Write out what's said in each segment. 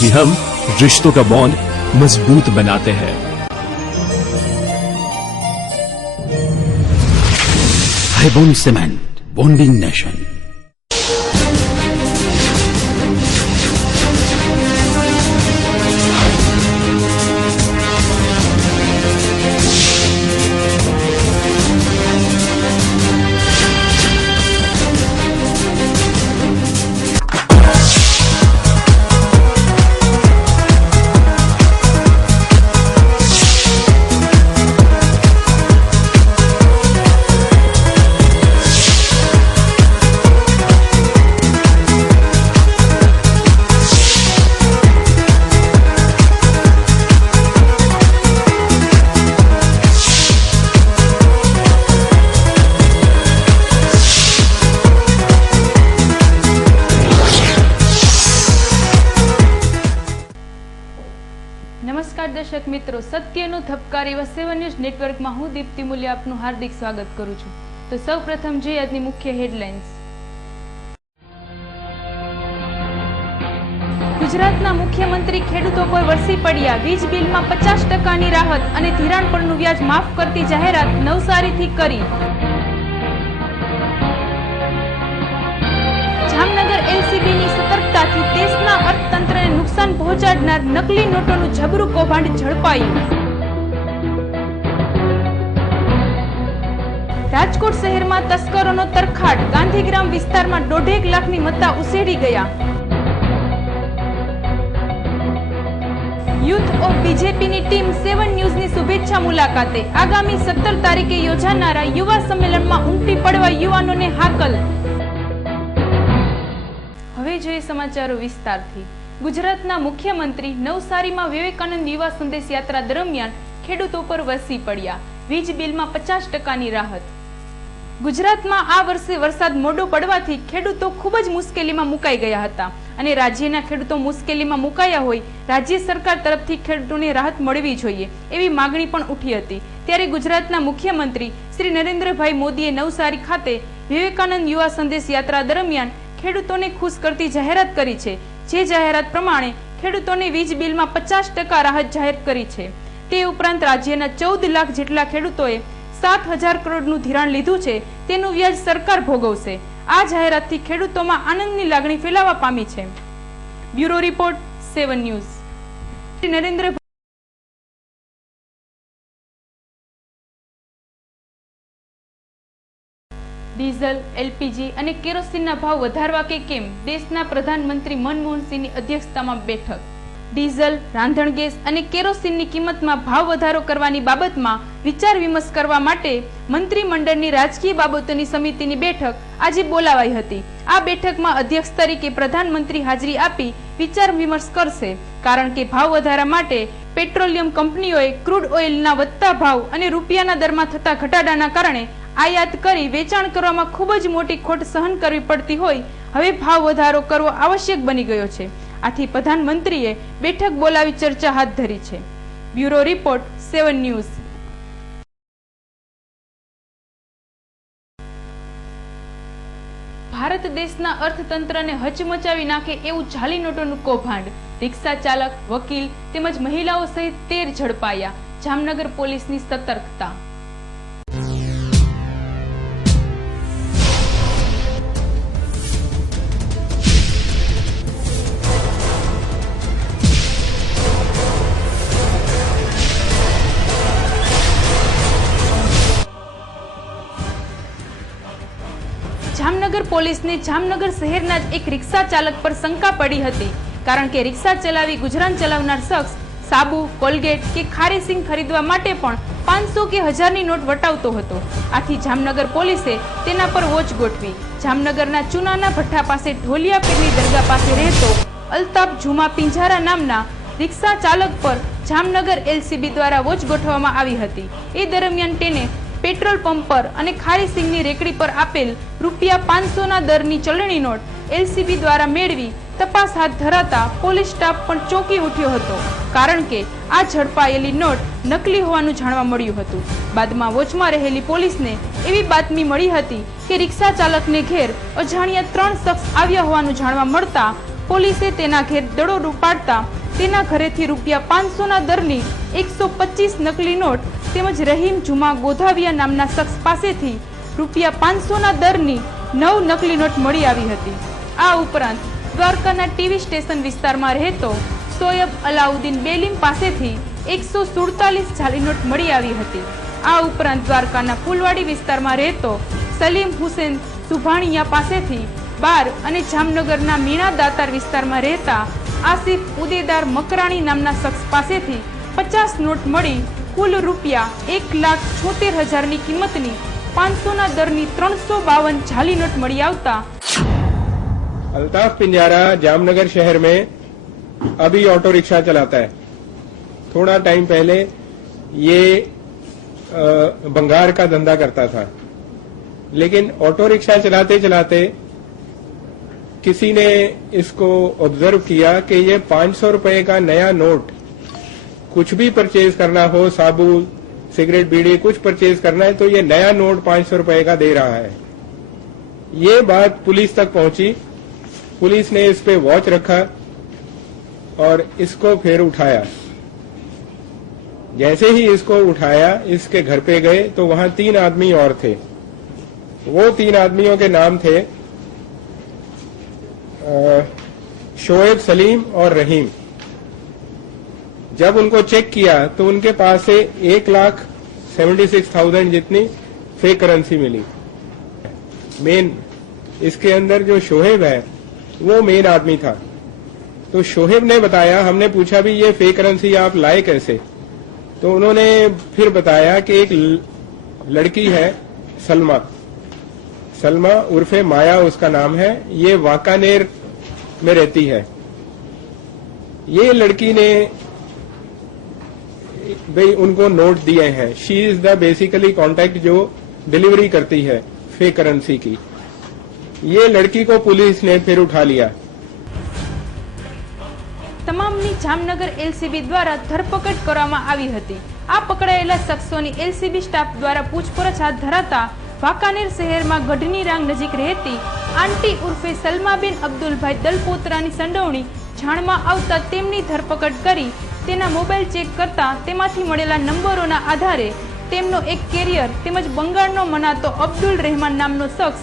क्योंकि हम रिश्तों का बॉन्ड मजबूत बनाते हैं। Haibon Cement, bonding nation. નમસ્કાર દર્શક મિત્રો, સત્યનો ધબકાર એવા 7 ન્યૂઝ નેટવર્કમાં હું દીપ્તિ મૂલ્ય આપનું હાર્દિક સ્વાગત કરું છું। તો સૌપ્રથમ જોઈએ આજની મુખ્ય હેડલાઇન્સ। ગુજરાતના મુખ્યમંત્રી ખેડૂતો પર વરસી પડ્યા। વીજ બિલમાં 50%ની રાહત અને ધિરાણ પરનું વ્યાજ માફ કરતી જાહેરાત નવસારીથી કરી। જામનગર એલસીબીની સતર્કતાથી દેશના અર્થતંત્રને નુકસાન પહોંચાડનાર નકલી નોટોનું જબરું કૌભાંડ ઝડપાયું। રાજકોટ શહેરમાં તસ્કરોનો તરખાટ। ગાંધીગ્રામ વિસ્તારમાં 1.5 લાખની મત્તા ઉસેડી ગયા। યુથ ઓફ બીજેપીની ટીમ 7 ન્યૂઝની શુભેચ્છા મુલાકાતે। આગામી 17 તારીખે યોજાનારા યુવા સંમેલનમાં ઉમટી પડવા યુવાનોને હાકલ। હવે જોઈએ સમાચારો વિસ્તારથી। ગુજરાતના મુખ્યમંત્રી નવસારીમાં વિવેકાનંદ યુવા સંદેશ યાત્રા દરમિયાન ખેડૂતો પર વરસી પડ્યા। વીજ બિલમાં 50%ની રાહત। ગુજરાતમાં આ વર્ષે વરસાદ મોડો પડવાથી ખેડૂતો ખૂબ જ મુશ્કેલીમાં મુકાઈ ગયા હતા અને રાજ્યના ખેડૂતો મુશ્કેલીમાં મુકાયા હોય રાજ્ય સરકાર તરફથી ખેડૂતોને રાહત મળવી જોઈએ એવી માંગણી પણ ઉઠી હતી। ત્યારે ગુજરાતના મુખ્યમંત્રી શ્રી નરેન્દ્રભાઈ મોદીએ નવસારી ખાતે વિવેકાનંદ યુવા સંદેશ યાત્રા દરમિયાન ખેડૂતોને ખુશ કરતી જાહેરાત કરી છે। જે જાહેરાત પ્રમાણે ખેડૂતોને વીજ બિલમાં 50% રાહત જાહેર કરી છે। તે ઉપરાંત રાજ્યના 14 લાખ જેટલા ખેડૂતોએ 7,000 કરોડનું ધિરાણ લીધું છે તેનું વ્યાજ સરકાર ભોગવશે। આ જાહેરાતથી ખેડૂતોમાં આનંદની લાગણી ફેલાવા પામી છે। Bureau report 7 news. Narendra diesel, LPG અને કેરોસીનના ભાવ વધારવા કે કેમ? દેશના પ્રધાનમંત્રી મનમોહન સિંહની અધ્યક્ષતામાં બેઠક। ડીઝલ, રાંધણ ગેસ અને કેરોસીનની કિંમતમાં ભાવ વધારો કરવાની બાબતમાં વિચાર વિમર્શ કરવા માટે મંત્રીમંડળની રાજકીય બાબતોની સમિતિની બેઠક આજે બોલાવાઈ હતી। આ બેઠકમાં અધ્યક્ષ તરીકે પ્રધાનમંત્રી હાજરી આપી વિચાર વિમર્શ કરશે, કારણ કે ભાવ વધારા માટે પેટ્રોલિયમ કંપનીઓએ ક્રૂડ ઓઇલના વધતા ભાવ અને રૂપિયાના દરમાં થતા ઘટાડાના કારણે આયાત કરી વેચાણ કરવામાં ખૂબ જ મોટી ખોટ સહન કરવી પડતી હોય હવે ભાવ વધારો કરવો આવશ્યક બની ગયો છે। આથી પ્રધાનમંત્રીએ બેઠક બોલાવી ચર્ચા હાથ ધરી છે। Bureau report 7 news. ભારત દેશના અર્થતંત્રને હચમચાવી નાખે એવું જાલી નોટોનું કૌભાંડ। રિક્ષા ચાલક, વકીલ તેમજ મહિલાઓ સહિત 13 ઝડપાયા। જામનગર પોલીસની સતર્કતા। જામનગર પોલીસને જામનગર શહેરના જ એક રિક્ષા ચાલક પર શંકા પડી હતી, કારણ કે રિક્ષા ચલાવી ગુજરાન ચલાવનાર શખ્સ સાબુ, કોલગેટ કે ખારેસિંગ ખરીદવા માટે પણ 500 કે 1000ની નોટ વટાવતો હતો। આથી જામનગર પોલીસે તેના પર વોચ ગોઠવી। જામનગરના ચુનાના ભઠ્ઠા પાસે ઢોલિયા પીરની દરગાહ પાસે રહેતો અલ્તાફ જુમા પિંજારા નામના રિક્ષા ચાલક પર જામનગર એલસીબી દ્વારા વોચ ગોઠવવામાં આવી હતી। એ દરમિયાન તેને પેટ્રોલ પંપ પર અને ખારીસિંગની રેકડી પર આપેલ ₹500ના દરની ચલણી નોટ એલસીબી દ્વારા મેળવી તપાસ હાથ ધરાતા પોલીસ સ્ટાફ પણ ચોંકી ઉઠ્યો હતો, કારણ કે આ ઝડપાયેલી નોટ નકલી હોવાનું જાણવા મળ્યું હતું। બાદમાં વોચમાં રહેલી પોલીસને એવી બાતમી મળી હતી કે રિક્ષા ચાલકને ઘેર અજાણ્યા 3 શખ્સ આવ્યા હોવાનું જાણવા મળતા પોલીસે તેના ઘેર દરોડો પાડતા તેના ઘરેથી રૂપિયા 500ના દરની 125 નકલી નોટ તેમજ રહીમ જુમા ગોધાવિયા નામના શખ્સ પાસેથી રૂપિયા 500ના દરની 9 નકલી નોટ મળી આવી હતી. આ ઉપરાંત દ્વારકાના ટીવી સ્ટેશન વિસ્તારમાં રહેતો સોયબ અલાઉદ્દીન બેલીમ પાસેથી 147 જાલી નોટ મળી આવી હતી. આ ઉપરાંત દ્વારકાના ફૂલવાડી વિસ્તારમાં રહેતો સલીમ હુસેન સુભાણિયા પાસેથી 12 અને જામનગરના મીણા દાતાર વિસ્તારમાં રહેતા આસિફ ઉદેદાર મકરાણી નામના શખ્સ પાસેથી 50 નોટ મળી કુલ રૂપિયા 1,76,000ની કિંમતની 500ના દરની 352 જાલી નોટ મળી આવતા अल्ताफ पिंजारा जामनगर शहर में अभी ऑटो रिक्शा चलाता है. थोड़ा टाइम पहले ये भंगार का धंधा करता था, लेकिन ऑटो रिक्शा चलाते चलाते किसी ने इसको ऑब्जर्व किया कि ये 500 रुपए का नया नोट कुछ भी परचेज करना हो, साबुन सिगरेट बीड़ी कुछ परचेज करना है तो ये नया नोट 500 रुपए का दे रहा है. ये बात पुलिस तक पहुंची. पुलिस ने इस पे वॉच रखा और इसको फिर उठाया. जैसे ही इसको उठाया इसके घर पे गए तो वहां 3 आदमी और थे. वो 3 आदमियों के नाम थे शोएब, सलीम और रहीम. जब उनको चेक किया तो उनके पास से 1,76,000 जितनी फेक करेंसी मिली. मेन इसके अंदर जो शोएब है वो मेन आदमी था. तो शोएब ने बताया, हमने पूछा भी ये फेक करेंसी आप लाए कैसे, तो उन्होंने फिर बताया कि एक लड़की है सलमा उर्फे माया उसका नाम है, ये वाकानेर में रहती है. ये लड़की ने भाई उनको नोट दिए हैं. She is the basically contact जो डिलीवरी करती है फेक करेंसी की. ये लड़की को पुलिस ने फिर उठा लिया. તમામની જામનગર એલસીબી દ્વારા ધરપકડ કરવામાં આવી હતી. આ પકડાયેલા શખ્સોની એલસીબી સ્ટાફ દ્વારા પૂછપરછ હાથ ધરાતા વાંકાનેર શહેરમાં ગઢની રાંગ નજીક રહેતી આંટી ઉર્ફે સલમાબેન અબ્દુલભાઈ દલપોતરાની સંડોવણી જાણમાં આવતા તેમની ધરપકડ કરી તેના મોબાઈલ ચેક કરતા તેમાંથી મળેલા નંબરોના આધારે તેમનો એક કેરિયર તેમજ બંગાળનો મનાતો અબ્દુલ રહેમાન નામનો શખ્સ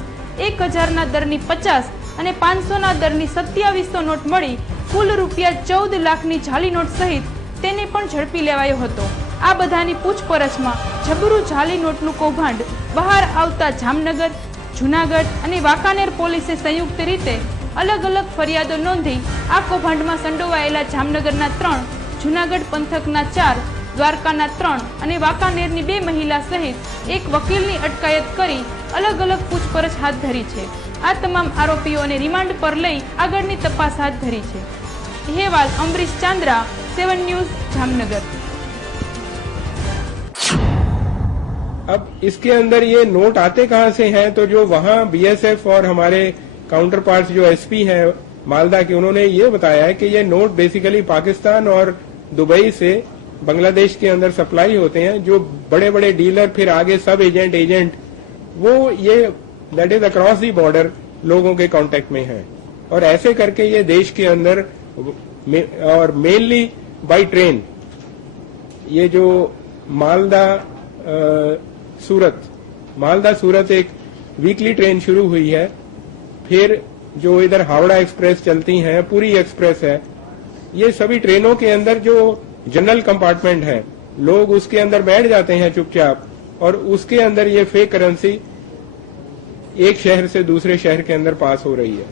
1,000ના દરની 50 અને 500ના દરની 2700 નોટ મળી કુલ રૂપિયા 14 લાખની જાલી નોટ સહિત તેને પણ ઝડપી લેવાયો હતો. આ બધાની પૂછપરછમાં જબરું જાલી નોટનું કૌભાંડ બહાર આવતા જામનગર, જૂનાગઢ અને વાંકાનેર પોલીસે સંયુક્ત રીતે અલગ અલગ ફરિયાદો નોંધી આ કૌભાંડમાં સંડોવાયેલા જામનગરના 3, જૂનાગઢ પંથકના 4, દ્વારકાના 3 અને વાંકાનેરની 2 મહિલા સહિત એક વકીલની અટકાયત કરી અલગ અલગ પૂછપરછ હાથ ધરી છે. આ તમામ આરોપીઓને રિમાન્ડ પર લઈ આગળની તપાસ હાથ ધરી છે. અહેવાલ અમરીશ ચાંદ્રા, 7 ન્યૂઝ, જામનગર. अब इसके अंदर ये नोट आते कहां से हैं, तो जो वहां बीएसएफ और हमारे काउंटर पार्ट्स जो एसपी हैं मालदा के, उन्होंने ये बताया है कि ये नोट बेसिकली पाकिस्तान और दुबई से बांग्लादेश के अंदर सप्लाई होते हैं. जो बड़े बड़े डीलर फिर आगे सब एजेंट वो ये that is across the border लोगों के कांटेक्ट में है और ऐसे करके ये देश के अंदर और मेनली बाय ट्रेन ये जो मालदा सूरत एक वीकली ट्रेन शुरू हुई है. फिर जो इधर हावड़ा एक्सप्रेस चलती हैं, पूरी एक्सप्रेस है, ये सभी ट्रेनों के अंदर जो जनरल कंपार्टमेंट है लोग उसके अंदर बैठ जाते हैं चुपचाप और उसके अंदर ये फेक करेंसी एक शहर से दूसरे शहर के अंदर पास हो रही है.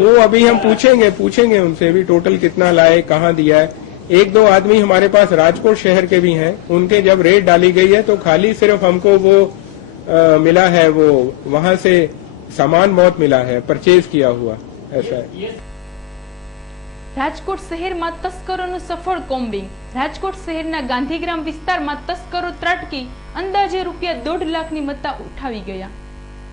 वो अभी हम पूछेंगे उनसे भी टोटल कितना लाए, कहाँ दिया है. 1-2 आदमी हमारे पास राजकोट शहर के भी हैं. उनके जब रेड डाली गई है तो खाली सिर्फ हमको वो मिला है, वो वहां से सामान मौत मिला है, परचेज किया हुआ ऐसा है. રાજકોટ શહેરમાં તસ્કરોનું સફળ કોમ્બિંગ. રાજકોટ શહેરના ગાંધીગ્રામ વિસ્તારમાં તસ્કરો ત્રાટકી અંદાજે રૂપિયા 1.5 લાખની મત્તા ઉઠાવી ગયા.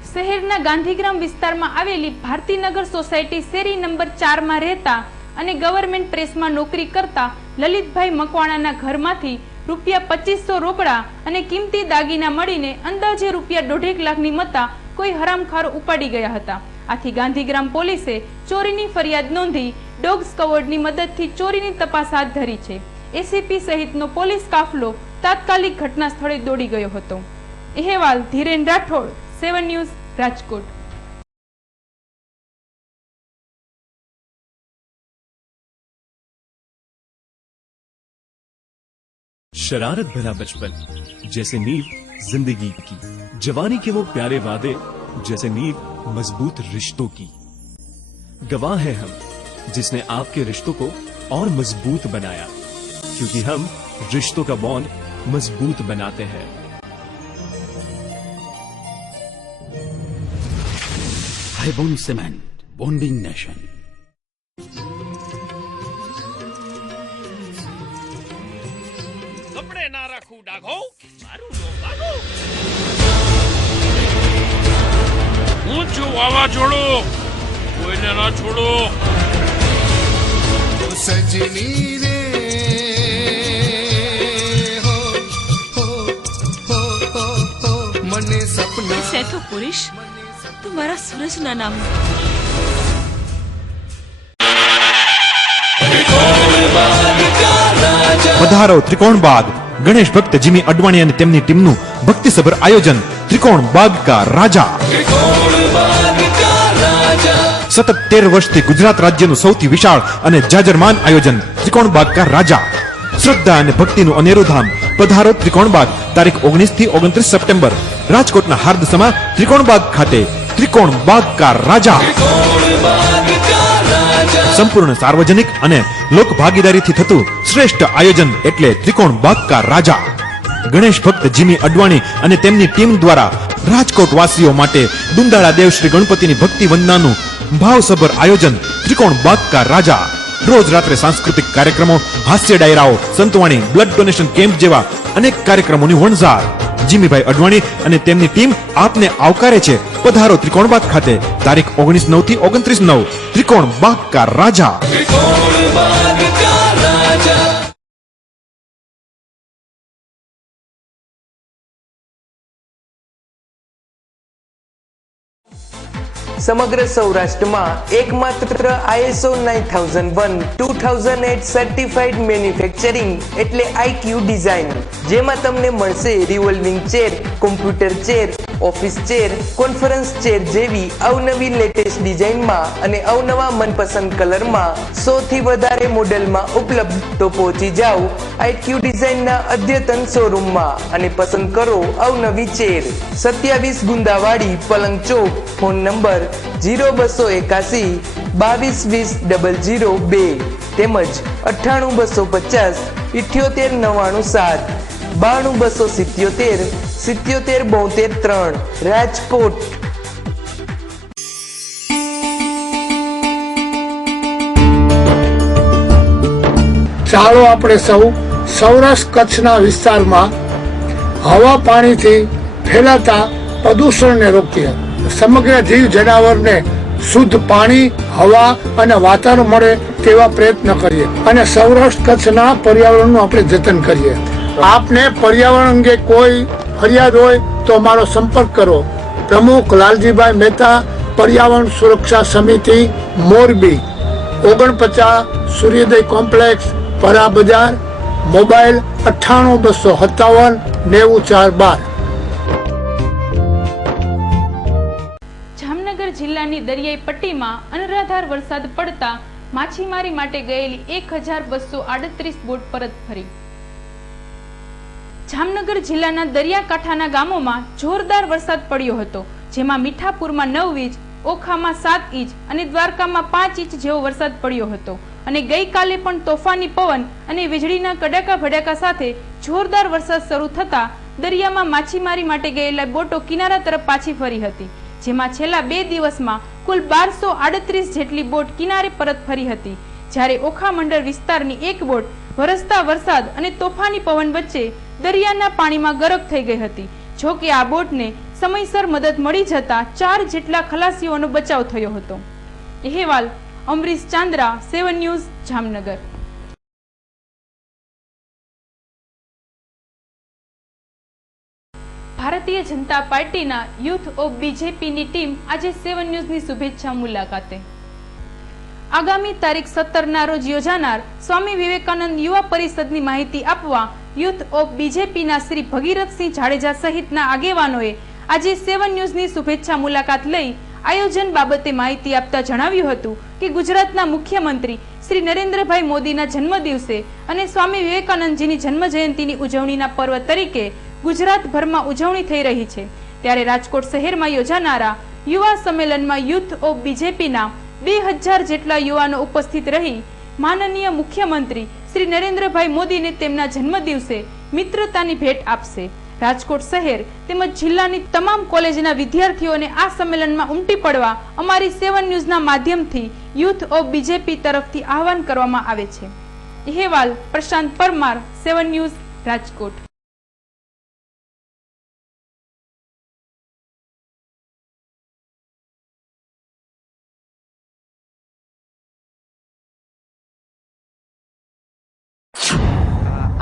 શહેરના ગાંધીગ્રામ વિસ્તારમાં આવેલી ભારતીનગર સોસાયટી શેરી નંબર 4માં રહેતા અને ગવર્મેન્ટ પ્રેસમાં નોકરી કરતા લલિતભાઈ મકવાણાના ઘરમાંથી રૂપિયા 2500 રોકડા અને કિંમતી દાગીના મળીને અંદાજે રૂપિયા 1.5 લાખની મત્તા કોઈ હરામખારો ઉપાડી ગયા હતા. આથી ગાંધીગ્રામ પોલીસે ચોરીની ફરિયાદ નોંધી ડોગ સ્ક્વોડની મદદથી ચોરીની તપાસ હાથ ધરી છે. એસીપી સહિતનો પોલીસ કાફલો તાત્કાલિક ઘટના સ્થળે દોડી ગયો હતો. અહેવાલ ધીરેન રાઠોડ, 7 ન્યૂઝ, રાજકોટ. शरारत भरा बचपन जैसे नींव जिंदगी की, जवानी के वो प्यारे वादे जैसे नींव मजबूत रिश्तों की. गवाह है हम जिसने आपके रिश्तों को और मजबूत बनाया, क्योंकि हम रिश्तों का बॉन्ड मजबूत बनाते हैं. Highbone Cement, bonding nation. કપડે ના રાખું ડાઘો, મારું નો ભાગો. હું છું વાવાઝોડું, કોઈને ના છોડો. સજની રે હો હો હો હો હો મને સપના સેતુ પુરુષ, તું મારા સૂરજના નામ. પધારો ત્રિકોણબાગ. ગણેશ ભક્ત જીમી અડવાણી અને તેમની ટીમનું ભક્તિસભર આયોજન ત્રિકોણબાગ કા રાજા. સતત 13 વર્ષથી ગુજરાત રાજ્યનું સૌથી વિશાળ અને જાજરમાન આયોજન ત્રિકોણબાગ કા રાજા. શ્રદ્ધા અને ભક્તિનું અનેરું ધામ. પધારો ત્રિકોણબાગ. તારીખ 19 થી 29 સપ્ટેમ્બર રાજકોટના હાર્દસમા ત્રિકોણબાગ ખાતે ત્રિકોણબાગ કા રાજા. સંપૂર્ણ સાર્વજનિક અને લોક ભાગીદારીથી થતું શ્રેષ્ઠ આયોજન એટલે ત્રિકોણબાગ કા રાજા. ગણેશ ભક્ત જીમી અડવાણી અને તેમની ટીમ દ્વારા રાજકોટ વાસીઓ માટે દુંદાળા દેવ શ્રી ગણપતિની ભક્તિ વંદનાનું ભાવસભર આયોજન ત્રિકોણબાગ કા રાજા. રોજ રાત્રે સાંસ્કૃતિક કાર્યક્રમો, હાસ્ય ડાયરાઓ, સંતવાણી, બ્લડ ડોનેશન કેમ્પ જેવા અનેક કાર્યક્રમોની વણઝાર. જીમીભાઈ અડવાણી અને તેમની ટીમ આપને આવકારે છે. પધારો ત્રિકોણબાગ ખાતે. તારીખ 19/9 થી 29/9 ત્રિકોણબાગ કા રાજા. સમગ્ર સૌરાષ્ટ્રમાં એકમાત્ર ISO 9001-2008 સર્ટિફાઈડ મેન્યુફેક્ચરિંગ એટલે IQ ડિઝાઇન, જેમાં તમને મળશે revolving chair, computer chair, office chair, conference chair જેવી અવનવી લેટેસ્ટ ડિઝાઇનમાં અને અવનવા મનપસંદ કલરમાં 100 થી વધારે મોડેલમાં ઉપલબ્ધ. તો પહોંચી જાઓ IQ ડિઝાઇનના અદ્યતન શોરૂમમાં અને પસંદ કરો અવનવી ચેર. 27 ગુંદાવાડી, પલંગ ચોક. ફોન નંબર 0281 2220 002 તેમજ 98 250 78 99 7 92 277 72 રાજકોટ. ચાલો આપણે સૌ સૌરાષ્ટ્ર કચ્છના વિસ્તારમાં હવા પાણીથી ફેલાતા પ્રદૂષણને રોકીએ. સમગ્ર જીવ જનાવરને શુદ્ધ પાણી, હવા અને વાતાવરણ મળે તેવા પ્રયત્ન કરીએ અને સૌરાષ્ટ્ર કચ્છના પર્યાવરણનું આપણે જતન કરીએ. આપને પર્યાવરણ અંગે કોઈ ફરિયાદ હોય તો અમારો સંપર્ક કરો. પ્રમુખ લાલજીભાઈ મહેતા, પર્યાવરણ સુરક્ષા સમિતિ, મોરબી. 49 સૂર્યોદય કોમ્પ્લેક્સ, પરા બજાર. મોબાઈલ 98 257 94 12. જિલ્લાની દરિયાઈ પટ્ટીમાં અનરાધાર વરસાદ પડતા માછીમારી માટે ગયેલી 1238 બોટ પરત ફરી. જામનગર જિલ્લાના દરિયાકાંઠાના ગામોમાં જોરદાર વરસાદ પડ્યો હતો, જેમાં મીઠાપુરમાં 9 ઇંચ, ઓખામાં 7 ઇંચ અને દ્વારકામાં 5 ઇંચ જેવો વરસાદ પડ્યો હતો. અને ગઈકાલે પણ તોફાની પવન અને વીજળીના કડાકા ભડાકા સાથે જોરદાર વરસાદ શરૂ થતા દરિયામાં માછીમારી માટે ગયેલા બોટો કિનારા તરફ પાછી ફરી હતી, જેમાં છેલ્લા 2 દિવસમાં કુલ 1238 જેટલી બોટ કિનારે પરત ફરી હતી. જ્યારે ઓખા મંડળ વિસ્તારની એક બોટ વરસતા વરસાદ અને તોફાની પવન વચ્ચે દરિયાના પાણીમાં ગરક થઈ ગઈ હતી. જો કે આ બોટને સમયસર મદદ મળી જતા 4 જેટલા ખલાસીઓનો બચાવ થયો હતો. અહેવાલ અમરીશ ચાંદ્રા, 7 ન્યૂઝ, જામનગર. ભારતીય જનતા પાર્ટીના યુથ ઓફ બીજેપીની ટીમ આજે 7 ન્યૂઝની શુભેચ્છા મુલાકાતે. આગામી તારીખ 17ના રોજ યોજાનાર સ્વામી વિવેકાનંદ યુવા પરિષદની માહિતી આપવા યુથ ઓફ બીજેપીના શ્રી ભગીરથસિંહ જાડેજા સહિતના આગેવાનોએ આજે 7 ન્યૂઝની શુભેચ્છા મુલાકાત લઈ આયોજન બાબતે માહિતી આપતા જણાવ્યું હતું કે ગુજરાતના મુખ્યમંત્રી શ્રી નરેન્દ્રભાઈ મોદીના જન્મદિવસે અને સ્વામી વિવેકાનંદજીની જન્મ જયંતિની ઉજવણીના પર્વ તરીકે ગુજરાતભરમાં ઉજવણી થઈ રહી છે. ત્યારે રાજકોટ શહેરમાં યોજાનારા યુવા સંમેલનમાં યુથ ઓફ બીજેપીના 2000 જેટલા યુવાનો ઉપસ્થિત રહી માનનીય મુખ્યમંત્રી શ્રી નરેન્દ્રભાઈ મોદીને તેમના જન્મદિવસે મિત્રતાની ભેટ આપશે. રાજકોટ શહેર તેમજ જિલ્લાની તમામ કોલેજના વિદ્યાર્થીઓને આ સંમેલનમાં ઉમટી પડવા અમારી 7 ન્યૂઝના માધ્યમથી યુથ ઓફ બીજેપી તરફથી આહવાન કરવામાં આવે છે. અહેવાલ પ્રશાંત પરમાર, 7 ન્યૂઝ, રાજકોટ.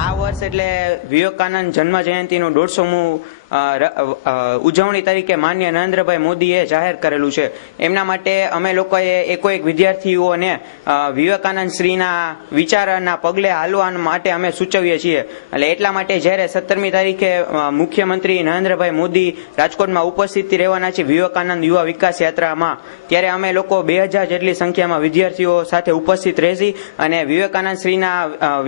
આ વર્ષ એટલે વિવેકાનંદ જન્મ જયંતિનું 150મું ઉજવણી તરીકે માન્ય નરેન્દ્રભાઈ મોદીએ જાહેર કરેલું છે. એમના માટે અમે લોકોએ એકોએક વિદ્યાર્થીઓને વિવેકાનંદ શ્રીના વિચારના પગલે હાલવા માટે અમે સૂચવીએ છીએ. એટલે એટલા માટે જ્યારે 17મી તારીખે મુખ્યમંત્રી નરેન્દ્રભાઈ મોદી રાજકોટમાં ઉપસ્થિત રહેવાના છે વિવેકાનંદ યુવા વિકાસ યાત્રામાં, ત્યારે અમે લોકો 2000 જેટલી સંખ્યામાં વિદ્યાર્થીઓ સાથે ઉપસ્થિત રહેશી અને વિવેકાનંદ શ્રીના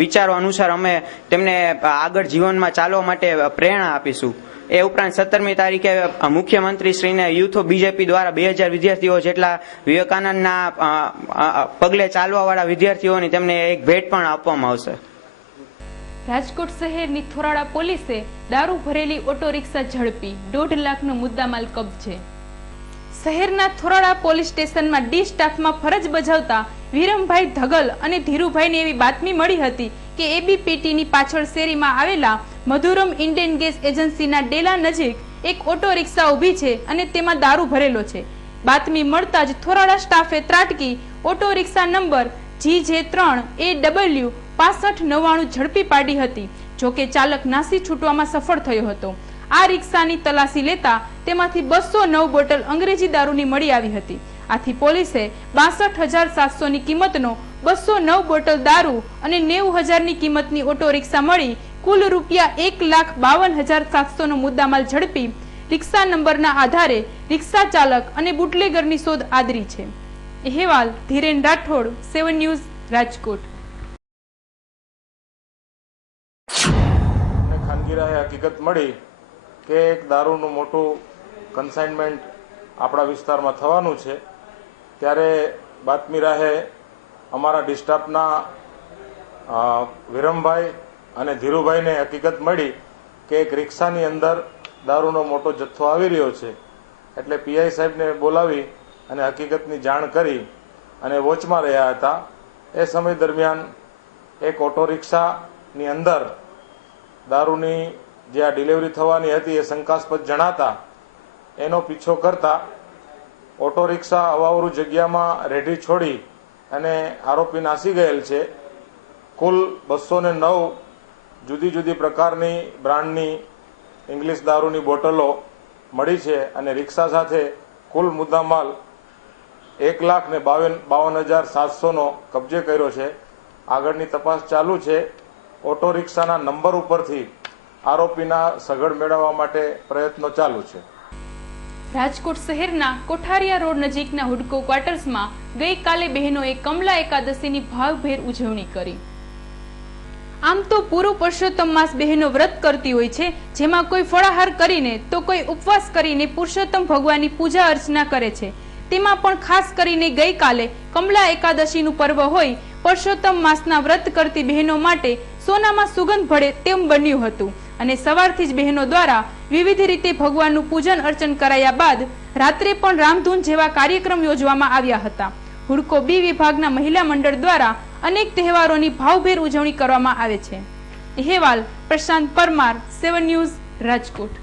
વિચારો અનુસાર અમે તેમને આગળ જીવનમાં ચાલવા માટે પ્રેરણા આપીશું. એ ઉપરાંત 17મી તારીખે મુખ્યમંત્રી શ્રીને યુથ ઓફ બીજેપી દ્વારા 2000 વિદ્યાર્થીઓ જેટલા વિવેકાનંદના પગલે ચાલવાવાળા વિદ્યાર્થીઓની તેમને એક ભેટ પણ આપવામાં આવશે. રાજકોટ શહેરની થોરાડા પોલીસે દારૂ ભરેલી ઓટો રિક્ષા ઝડપી, 1.5 લાખનો મુદ્દામાલ કબજે. શહેરના થોરાડા પોલીસ સ્ટેશનમાં ડી સ્ટાફમાં ફરજ બજાવતા વિરમભાઈ ધગલ અને ધીરુભાઈને એવી બાતમી મળી હતી કે એબીપીટીની પાછળ શેરીમાં આવેલા મધુરમ ઇન્ડિયન ગેસ એજન્સીના ડેલા નજીક એક ઓટો રિક્ષા ઊભી છે અને તેમાં દારૂ ભરેલો છે. બાતમી મળતા જ થોરાડા સ્ટાફે ત્રાટકી ઓટો રિક્ષા નંબર GJ3AW 6599 ઝડપી પાડી હતી. જોકે ચાલક નાસી છૂટવામાં સફળ થયો હતો. આ રિક્ષાની તલાશી લેતા તેમાંથી 209 બોટલ અંગ્રેજી દારૂની મળી આવી હતી. આથી પોલીસે 62,700ની કિંમતનો 209 બોટલ દારૂ અને 90,000ની કિંમતની ઓટો રિક્ષા મળી કુલ રૂપિયા 1,52,700નો મુદ્દામાલ ઝડપી રિક્ષા નંબરના આધારે રિક્ષા ચાલક અને બુટલેગરની શોધ આદરી છે. અહેવાલ ધીરેન રાઠોડ, 7 ન્યૂઝ, રાજકોટ. ખાનગી રાહે હકીકત મળી કે એક દારૂનું મોટું કન્સાઇનમેન્ટ આપણા વિસ્તારમાં થવાનું છે, ત્યારે બાતમી રાહે અમારા ડિસ્ટાફના વિરમભાઈ અને ધીરુભાઈને હકીકત મળી કે એક રિક્ષાની અંદર દારૂનો મોટો જથ્થો આવી રહ્યો છે. એટલે પીઆઈ સાહેબને બોલાવી અને હકીકતની જાણ કરી અને વોચમાં રહ્યા હતા. એ સમય દરમિયાન એક ઓટો રિક્ષાની અંદર દારૂની જે આ ડિલિવરી થવાની હતી એ શંકાસ્પદ જણાતા એનો પીછો કરતા ઓટો રિક્ષા અવાવરૂ જગ્યામાં રેઢી છોડી અને આરોપી નાસી ગયેલ છે. કુલ 209 જુદી જુદી પ્રકારની બ્રાન્ડની ઇંગ્લિશ દારૂની બોટલો મળી છે અને રિક્ષા સાથે કુલ મુદ્દામાલ 1,52,700નો કબજે કર્યો છે. આગળની તપાસ ચાલુ છે. ઓટો રિક્ષાના નંબર ઉપરથી આરોપીના સગડ મેળવવા માટે પ્રયત્નો ચાલુ છે. રાજકોટ શહેરના કોઠારિયા રોડ નજીકના હુડકો ક્વાર્ટર્સમાં ગઈકાલે બહેનોએ કમલા એકાદશીની ભાવભેર ઉજવણી કરી. આમ તો પૂરો પુરુષોત્તમ માસ બહેનો વ્રત કરતી હોય છે, જેમાં કોઈ ફળાહાર કરીને તો કોઈ ઉપવાસ કરીને પુરુષોત્તમ ભગવાનની પૂજા અર્ચના કરે છે. તેમાં પણ ખાસ કરીને ગઈકાલે કમલા એકાદશીનું પર્વ હોય પુરુષોત્તમ માસના વ્રત કરતી બહેનો માટે સોનામાં સુગંધ ભળે તેમ બન્યું હતું અને સવારથી જ બહેનો દ્વારા વિવિધ રીતે ભગવાનનું પૂજન અર્ચન કરાયા બાદ રાત્રે પણ રામધૂન જેવા કાર્યક્રમ યોજવામાં આવ્યા હતા. હુડકો બી વિભાગના મહિલા મંડળ દ્વારા અનેક તહેવારોની ભાવભેર ઉજવણી કરવામાં આવે છે. અહેવાલ પ્રશાંત પરમાર, 7 ન્યૂઝ, રાજકોટ.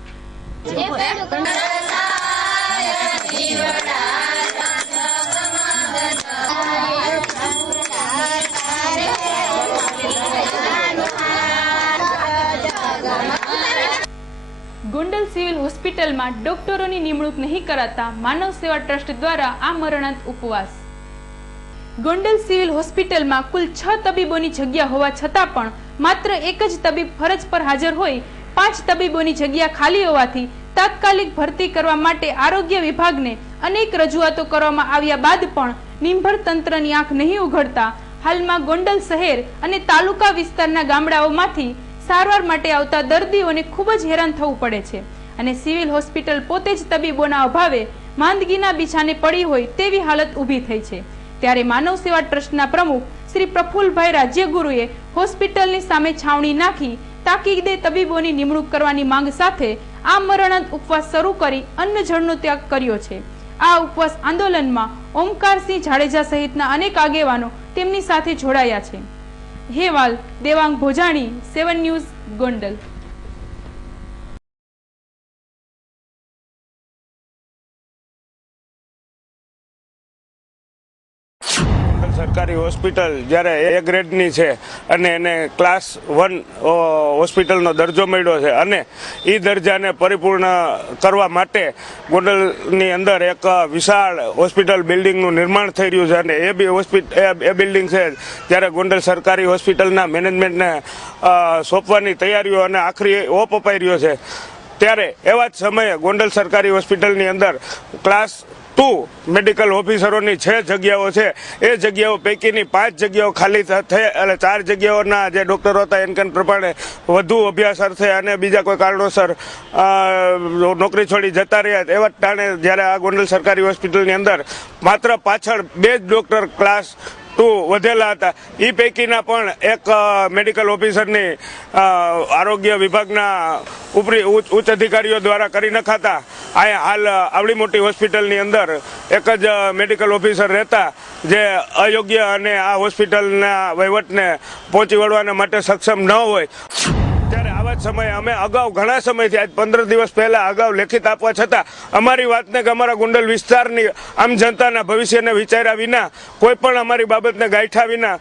ગોંડલ સિવિલ હોસ્પિટલમાં ડોક્ટરોની નિમણૂક નહીં કરાતા માનવ સેવા ટ્રસ્ટ દ્વારા આમરણાંત ઉપવાસ. ગોંડલ સિવિલ હોસ્પિટલમાં કુલ 6 તબીબોની જગ્યા હોવા છતાં પણ માત્ર એક જ તબીબ ફરજ પર હાજર હોય 5 તબીબોની જગ્યા ખાલી હોવાથી તાત્કાલિક ભરતી કરવા માટે આરોગ્ય વિભાગને અનેક રજૂઆતો કરવામાં આવ્યા બાદ પણ નિંભર તંત્રની આંખ નહીં ઉઘડતા હાલમાં ગોંડલ શહેર અને તાલુકા વિસ્તારના ગામડાઓમાંથી સારવાર માટે આવતા દર્દીઓને ખૂબ જ હેરાન થવું પડે છે અને સિવિલ હોસ્પિટલ પોતે જ તબીબોના અભાવે માંદગીના બિછાને પડી હોય તેવી હાલત ઊભી થઈ છે. ત્યારે માનવ સેવા ટ્રસ્ટના પ્રમુખ શ્રી પ્રફુલભાઈ રાજ્યગુરુએ હોસ્પિટલની સામે છાવણી નાખી તાકીદે તબીબોની નિમણૂક કરવાની માંગ સાથે આમરણાંત ઉપવાસ શરૂ કરી અન્ન જળનો ત્યાગ કર્યો છે. આ ઉપવાસ આંદોલનમાં ઓમકારસિંહ જાડેજા સહિતના અનેક આગેવાનો તેમની સાથે જોડાયા છે. હેવાલ દેવાંગ ભોજાણી, 7 ન્યૂઝ, ગોંડલ. સરકારી હોસ્પિટલ જ્યારે એ ગ્રેડની છે અને એને ક્લાસ 1 હોસ્પિટલનો દરજ્જો મળ્યો છે અને એ દરજ્જાને પરિપૂર્ણ કરવા માટે ગોંડલની અંદર એક વિશાળ હોસ્પિટલ બિલ્ડિંગનું નિર્માણ થઈ રહ્યું છે અને એ બિલ્ડિંગ છે ત્યારે ગોંડલ સરકારી હોસ્પિટલના મેનેજમેન્ટને સોંપવાની તૈયારીઓ અને આખરી ઓપ અપાઈ રહ્યો છે. ત્યારે એવા જ સમયે ગોંડલ સરકારી હોસ્પિટલની અંદર ક્લાસ 2 મેડિકલ ઓફિસરોની 6 જગ્યાઓ છે. એ જગ્યાઓ પૈકીની 5 જગ્યાઓ ખાલી થઈ એટલે 4 જગ્યાઓના જે ડોક્ટરો હતા એના પ્રમાણે વધુ અભ્યાસ અર્થે અને બીજા કોઈ કારણોસર નોકરી છોડી જતા રહ્યા. એવા ટાણે જ્યારે આ ગોંડલ સરકારી હોસ્પિટલની અંદર માત્ર પાછળ 2 જ ડોક્ટર ક્લાસ 2 વધેલા હતા. એ પૈકીના પણ એક મેડિકલ ઓફિસરની આરોગ્ય વિભાગના ઉપરી ઉચ્ચ અધિકારીઓ દ્વારા કરી નખાતા આ હાલ આવડી મોટી હોસ્પિટલની અંદર એક જ મેડિકલ ઓફિસર રહેતા જે અયોગ્ય અને આ હોસ્પિટલના વહીવટને પહોંચી વળવાના માટે સક્ષમ ન હોય. ત્યારે આવા જ સમયે અમે અગાઉ ઘણા સમયથી આજ 15 દિવસ પહેલા અગાઉ લેખિત આપવા છતાં અમારી વાતને કે અમારા ગોંડલ વિસ્તારની આમ જનતાના ભવિષ્યને વિચાર્યા વિના કોઈ પણ અમારી બાબતને ગાંઠ્યા વિના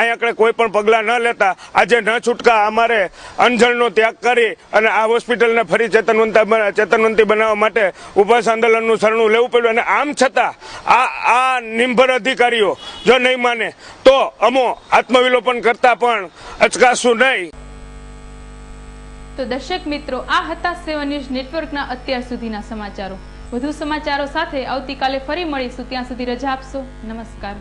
અહીંયા કોઈ પણ પગલાં ન લેતા આજે ન છૂટકા અમારે અંજળનો ત્યાગ કરી અને આ હોસ્પિટલને ફરી ચેતનવંતી બનાવવા માટે ઉપવાસ આંદોલનનું શરણું લેવું પડ્યું. અને આમ છતાં આ નિંભર અધિકારીઓ જો નહીં માને તો અમો આત્મવિલોપન કરતા પણ અચકાશું નહીં. તો દર્શક મિત્રો, આ હતા 7 ન્યૂઝ નેટવર્કના અત્યાર સુધીના સમાચારો. વધુ સમાચારો સાથે આવતીકાલે ફરી મળીશું. ત્યાં સુધી રજા આપશો. નમસ્કાર.